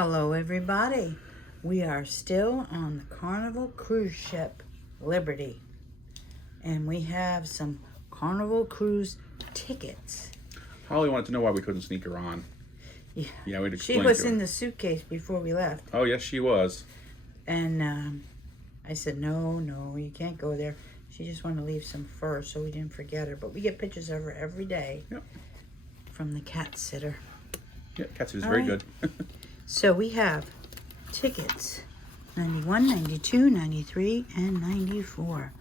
Hello everybody. We are still on the Carnival cruise ship Liberty. And we have some Carnival cruise tickets. Holly wanted to know why we couldn't sneak her on. Yeah, we'd explain She was to her. in the suitcase before we left. Oh, yes, she was. And I said, no, you can't go there. She just wanted to leave some fur so we didn't forget her. But we get pictures of her every day from the cat sitter. Yeah, cat sitter is very good. So we have tickets 91, 92, 93, and 94.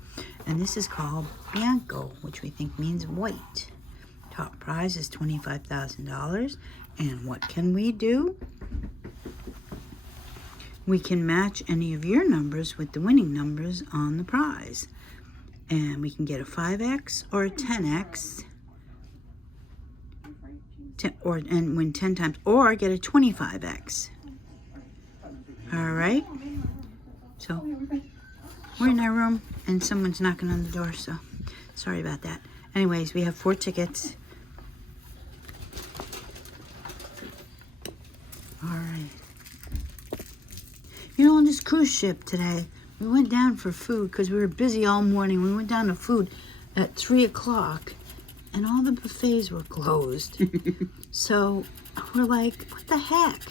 And this is called BIANCO, which we think means white. Top prize is $25,000. And what can we do? We can match any of your numbers with the winning numbers on the prize. And we can get a 5X or a 10X. And win 10 times, or get a 25X. All right. So we're in our room, and someone's knocking on the door. So sorry about that. Anyways, we have 4 tickets. All right. You know, on this cruise ship today, we went down for food because we were busy all morning. We went down to food at 3 o'clock. And all the buffets were closed. So we're like, what the heck?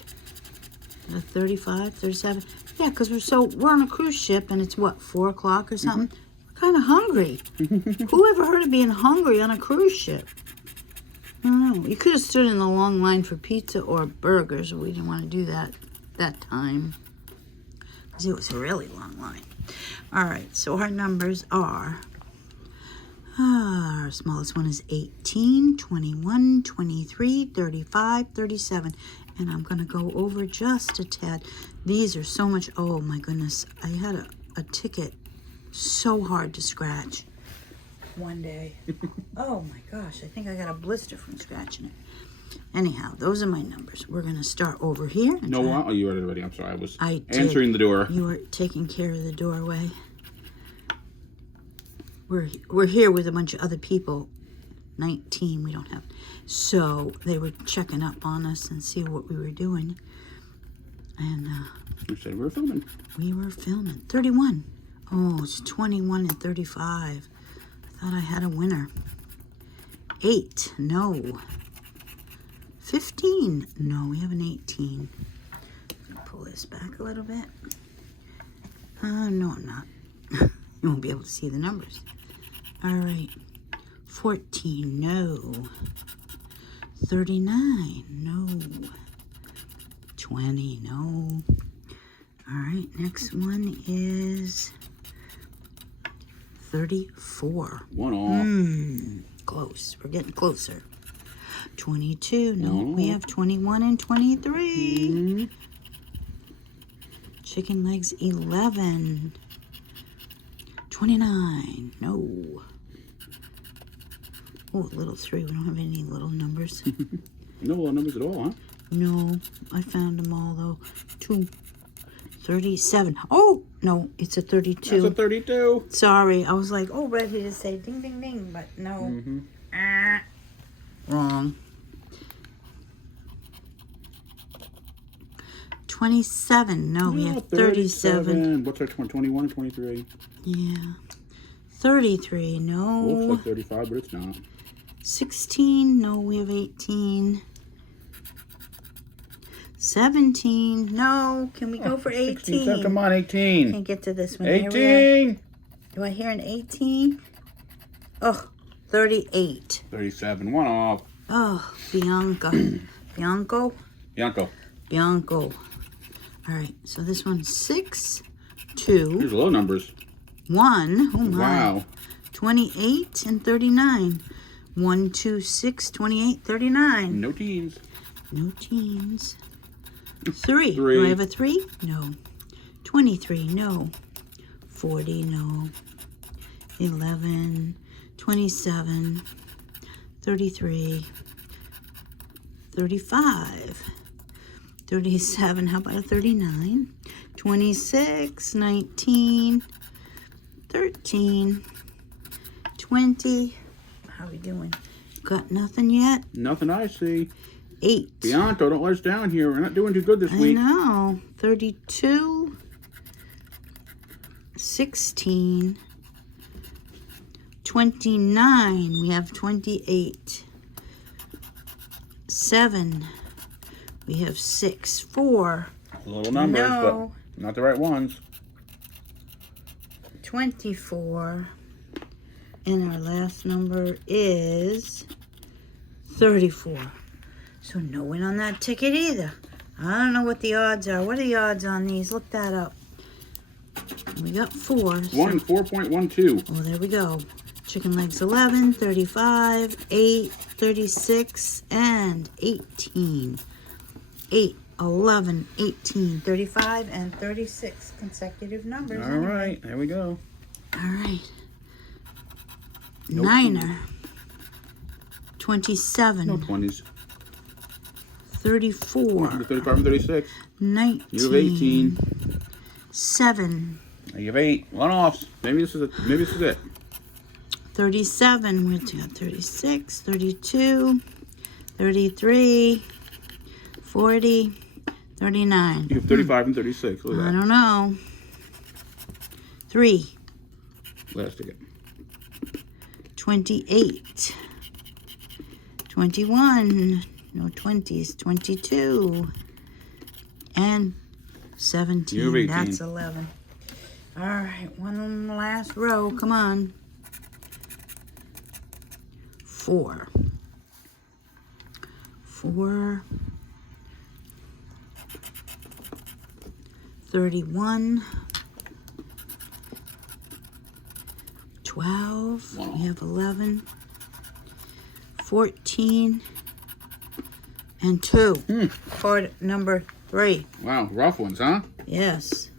35, 37? Yeah, because we're on a cruise ship and it's what, 4 o'clock or something? We're kind of hungry. Who ever heard of being hungry on a cruise ship? I don't know. You could have stood in a long line for pizza or burgers, but we didn't want to do that time. Because it was a really long line. All right, so our numbers are... Our smallest one is 18, 21, 23, 35, 37. And I'm going to go over just a tad. These are so much. Oh, my goodness. I had a ticket so hard to scratch one day. Oh, my gosh. I think I got a blister from scratching it. Anyhow, those are my numbers. We're going to start over here. No, oh, you read it already. I'm sorry. I was answering the door. You were taking care of the doorway. We're here with a bunch of other people. 19 we don't have. So they were checking up on us and see what we were doing. And you said we were filming. We were filming. 31. Oh, it's 21 and 35. I thought I had a winner. 8. No. 15. No, we have an 18. Pull this back a little bit. No, I'm not. You won't be able to see the numbers. All right. 14, no. 39, no. 20, no. All right, next one is 34. One off. Close. We're getting closer. 22, no. We have 21 and 23. Chicken legs, 11. 29, no. Oh, little 3. We don't have any little numbers. No little numbers at all, huh? No, I found them all though. 2, 37. Oh, no, it's a 32. That's a 32. Sorry, I was like, oh, ready to say ding, ding, ding, but no. Wrong. 27. No, we have 37. What's our 21 and 23? Yeah. 33. No. Looks like 35, but it's not. 16. No, we have 18. 17. No. Can we go for 18? 16, come on, 18. Can't get to this one. 18. Do I hear an 18? Oh, 38. 37. One off. Oh, Bianca. Bianco? Bianco. All right, so this one's 6, 2. Here's low numbers. 1. Oh, my. Wow. 28 and 39. 1, 2, 6, 28, 39. No teens. No teens. 3. Do I have a 3? No. 23. No. 40. No. 11. 27. 33. 35. 37. How about a 39? 26. 19. 13. 20. How are we doing? Got nothing yet? Nothing I see. 8. Bianco, don't let us down here. We're not doing too good this I week. know. 32. 16. 29. We have 28. 7. We have 6. 4. Little numbers, No. but not the right ones. 24. And our last number is 34. So no win on that ticket either. I don't know what the odds are. What are the odds on these? Look that up. We got 4. 4.12. Oh, there we go. Chicken legs 11, 35, 8, 36, and 18. 8, 11, 18, 35, and 36 consecutive numbers. All right, there we go. All right. Nope. Niner. 27. No 20s. 34. 35 and 36. 19. You have 18. 7. You have 8. One-offs. Maybe this is it. 37. We got 36, 32, 33, 40, 39. You have 35 and 36. Look at I that. don't know. 3. Last ticket. 28. 21. No 20s. 22. And 17. You have 18. That's 11. All right. One last row. Come on. 4. 4. 31. 12. We have 11. 14. And 2. Card number 3. Wow, rough ones, huh? Yes.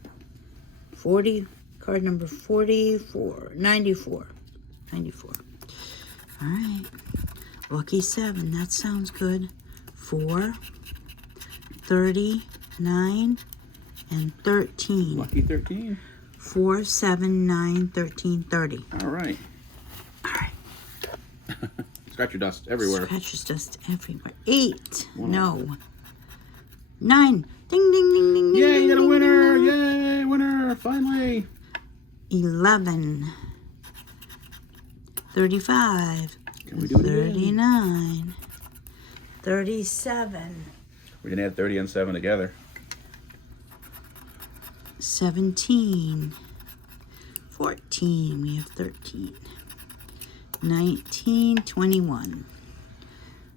40. Card number 44. 94. 94. All right. Lucky 7. That sounds good. 4. 30. 9. And 13. Lucky 13. 4, 7, 9, 13, 30. All right. All right. Scratcher dust everywhere. Scratches dust everywhere. 8. Wow. No. 9. Ding, ding, ding, ding, ding. Yay, ding, you got a ding, winner. ding, ding. Yay, winner. Finally. 11. 35. Can we do it again? 39. 37. We can add 30 and 7 together. 17. 14. We have 13. 19. 21.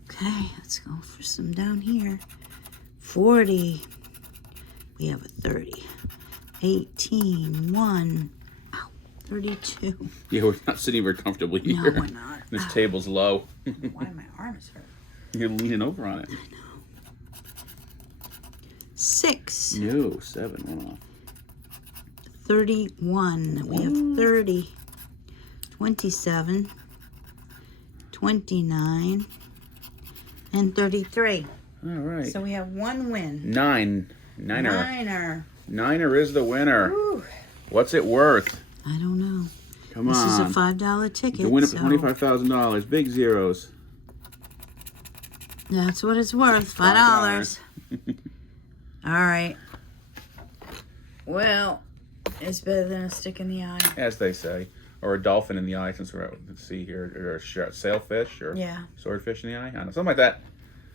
Okay, let's go for some down here. 40. We have a 30. 18. 1. Ow, 32. Yeah, we're not sitting very comfortably No, here. we're not. This table's low. Why my arm is hurt? You're leaning over on it. 6. No, 7. One off. 31. We have 30. 27. 29. And 33. All right. So we have one win. 9. Niner. Niner. Niner is the winner. Whew. What's it worth? I don't know. Come This on. is a $5 ticket. You win up to so $25,000. Big zeros. that's what it's worth. $5. All right. Well, it's better than a stick in the eye. As they say. Or a dolphin in the eye, since we're out to sea here. Or a sailfish or Yeah. swordfish in the eye. I don't know. Something like that.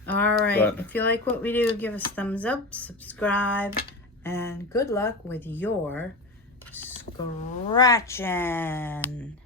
All right. But- if you like what we do, give us thumbs up, subscribe, and good luck with your scratching.